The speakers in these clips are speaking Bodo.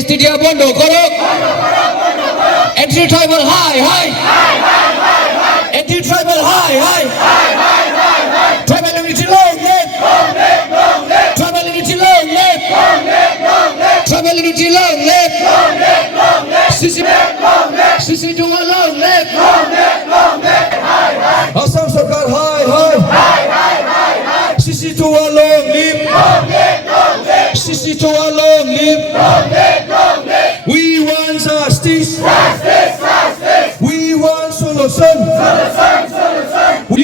STDR বন্ধ করো Anti-tribal high Anti-tribal high Tribal unity long live Tribal unity long live Tribal unity long live Sisi Dua long live Assam Sarkar high Sisi Dua long live Sisi Dua long live We want justice We want solution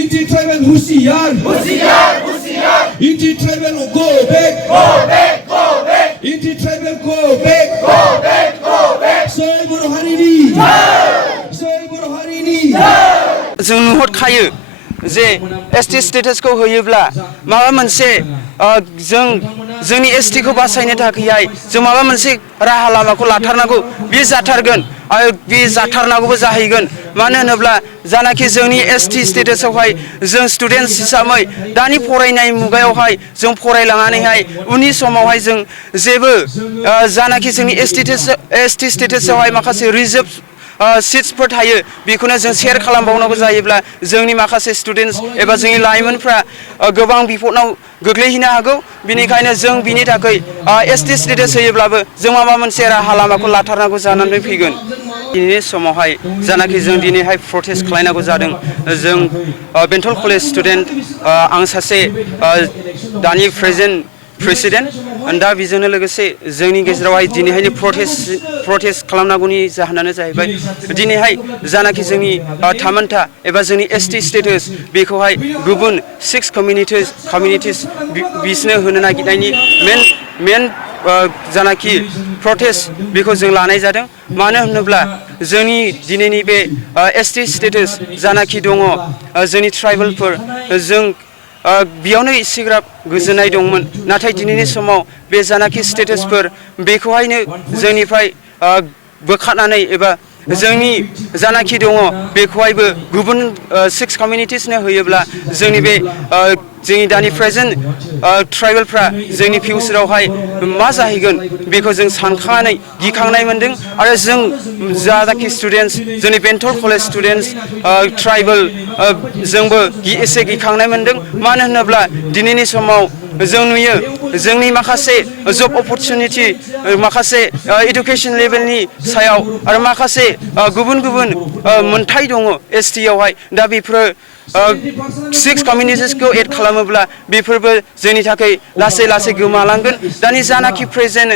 Anti-tribal Husiar Anti-tribal go back Anti-tribal go back Soy Guru Harini जों नुहुरखायो जे एसटी स्टेटासखौ होयोब्ला माबा मोनसे जोंनि एसटीखौ बासायनो थाखाय जों माबा मोनसे राहा लामाखौ लाथारनांगौ बे जाथारगोन आरो बे जाथारनांगौबो जाहैगोन मानो होनोब्ला जानाखि जोंनि एसटी स्टेटासआवहाय जों स्टुडेन्टस हिसाबै दानि फरायनाय मुगायावहाय जों फरायलांनानैहाय उननि समावहाय जों जेबो जानाखि जोंनि एसटी स्टेटासआवहाय माखासे रिजार्भ सीट्सफोर थायो बेखौनो जों शेयार खालामबावनांगौ जायोब्ला जोंनि माखासे स्टुडेन्टस एबा जोंनि लाइमोनफ्रा गोबां बिपदआव गोग्लैहैनो हागौ बिनिखायनो जों बिनि थाखाय एसटी स्टेटास होयोब्लाबो जों माबा मोनसे राहा लामाखौ लाथारनांगौ जानानै फैगोन दिनैनि समावहाय जानाखि जों दिनैहाय प्रटेस्ट खालामनांगौ जादों जों बेंटल कलेज स्टुडेन्ट आं सासे दानि प्रेसिडेन्ट दा बेजोंनो लोगोसे जोंनि गेजेरावहाय दिनैहायनो प्रटेस्ट खालामनांगौनि जाहोनानो जाहैबाय दिनैहाय जानाखि जोंनि थामोनथा एबा जोंनि एसटी स्टेटास बेखौहाय गुबुन 6 कमिउनिटिस बिसोरनो होनो नागिरनायनि मेन जानाखि प्रटेस्ट बेखौ जों लानाय जादों मानो होनोब्ला जोंनि दिनैनि बे एसटी स्टेटास जानाखि दङ जोंनि ट्राइबेलफोर जों बेयावनो इसेग्राब गोजोननाय दंमोन नाथाय दिनैनि समाव बे जानाखि स्टेटासफोर बेखौहायनो जोंनिफ्राय बोखारनानै एबा जोंनि जानाखि दङ बेखौहायबो गुबुन 6 कमिउनिटिसनो होयोब्ला जोंनि बे जोंनि दानि प्रेजेन्ट ट्राइबेलफ्रा जोंनि फिउचारावहाय मा जाहैगोन बेखौ जों सानखांनानै गिखांनाय मोनदों आरो जों जानाखि स्टुडेन्टस जोंनि बेंटल कलेज स्टुडेन्टस ट्राइबेल जोंबो एसे गिखांनाय मोनदों मानो होनोब्ला दिनैनि समाव जों नुयो जोंनि माखासे जब अपरचुनिटि माखासे एडुकेशन लेभेलनि सायाव आरो माखासे गुबुन मोनथाय दङ एसटीआवहाय दा बेफोरो 6 कमिउनिटिसखौ एड खालामोब्ला बेफोरबो जोंनि थाखाय लासै गोमालांगोन दानि जानाखि प्रेजेन्ट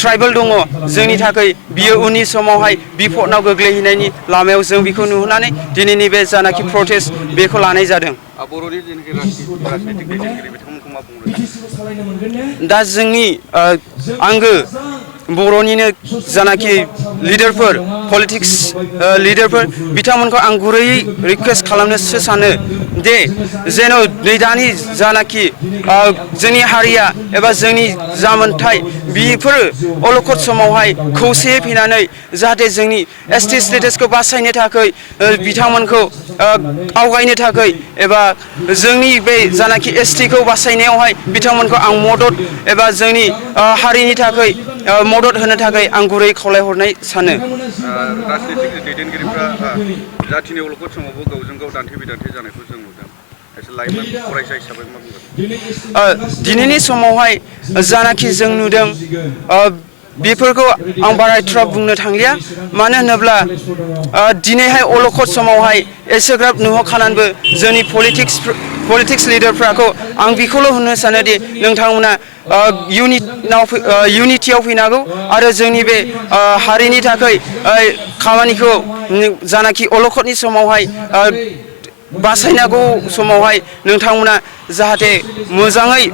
ट्राइबेल दङ जोंनि थाखाय बियो उननि समावहाय बिपदआव गोग्लैहैनायनि लामायाव जों बेखौ नुहुरनानै दिनैनि बे जानाखि प्रटेस्ट बेखौ लानाय जादों दा जोंनि आंगो बर'निनो जानाखि लिडारफोर पलिटिक्स लिडारफोर बिथांमोनखौ आं गुरैयै रिक्वेस्ट खालामनोसो सानो दे जेन' नै दानि जानाखि जोंनि हारिया एबा जोंनि जामोनथाय बेफोरो अलखद समावहाय खौसेयै फैनानै जाहाथे जोंनि एसटी स्टेटासखौ बासायनो थाखाय बिथांमोनखौ आवगायनो थाखाय एबा जोंनि बे जानाखि एसटीखौ बासायनायावहाय बिथांमोनखौ आं मदद एबा जोंनि हारिनि थाखाय मदद होनो थाखाय आं गुरै खावलायहरनाय सानो राजनीतिक दैदेनगिरिफ्रा जाथिनि अलखद समावबो गावजों गाव दान्थे बिदान्थे जानायखौ जों नुदों लाइमोन फरायसा हिसाबै मा बुंगोन दिनैनि समावहाय जानाखि जों नुदों बेफोरखौ आं बारा एथ्राफ बुंनो थांलिया मानो होनोब्ला दिनैहाय अलखद समावहाय एसेग्राब नुहरखानानैबो जोंनि पलिटिक्स लिडारफ्राखौ आं बेखौल' होननो सानोदि नोंथांमोना इउनिटियाव फैनांगौ आरो जोंनि बे हारिनि थाखाय खामानिखौ जानाखि अलखदनि समावहाय बासायनांगौ समावहाय नोंथांमोना जाहाथे मोजाङै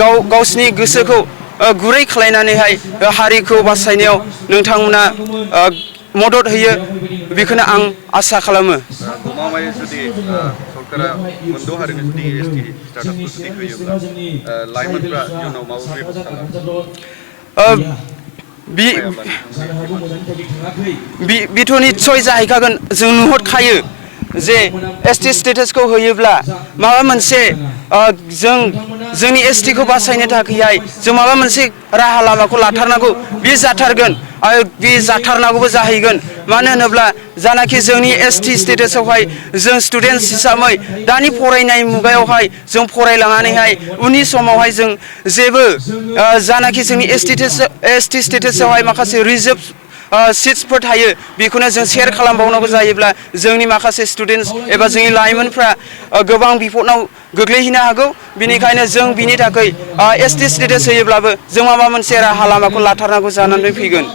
गावसिनि गोसोखौ गुरै खालायनानैहाय हारिखौ बासायनायाव नोंथांमोना मदद होयो बेखौनो आं आसा खालामो जुदि सरकारा मोनद' हारिनो जुदि एसटी स्टेटासखौ जुदि होयोब्ला लाइमोनफ्रा इयुनाव माबोरै बेथ' निस्सय जाहैखागोन जों नुहुरखायो जे एसटी स्टेटासखौ होयोब्ला माबा मोनसे जोंनि एसटीखौ बासायनो थाखाय जों माबा मोनसे राहा लामाखौ लाथारनांगौ बे जाथारगोन आरो बे जाथारनांगौबो जाहैगोन मानो होनोब्ला जानाखि जोंनि एसटी स्टेटासआवहाय जों स्टुडेन्टस हिसाबै दानि फरायनाय मुगायावहाय जों फरायलांनानैहाय उननि समावहाय जों जेबो जानाखि जोंनि एसटी स्टेटासआवहाय माखासे रिजार्भ सिट्सफोर थायो बेखौनो जों शेयार खालामबावनांगौ जायोब्ला जोंनि माखासे स्टुडेन्टस एबा जोंनि लाइमोनफ्रा गोबां बिपदआव गोग्लैहैनो हागौ बेनिखायनो जों बिनि थाखाय एसटी स्टेटास होयोब्लाबो जों माबा मोनसे राहा लामाखौ लाथारनांगौ जानानै फैगोन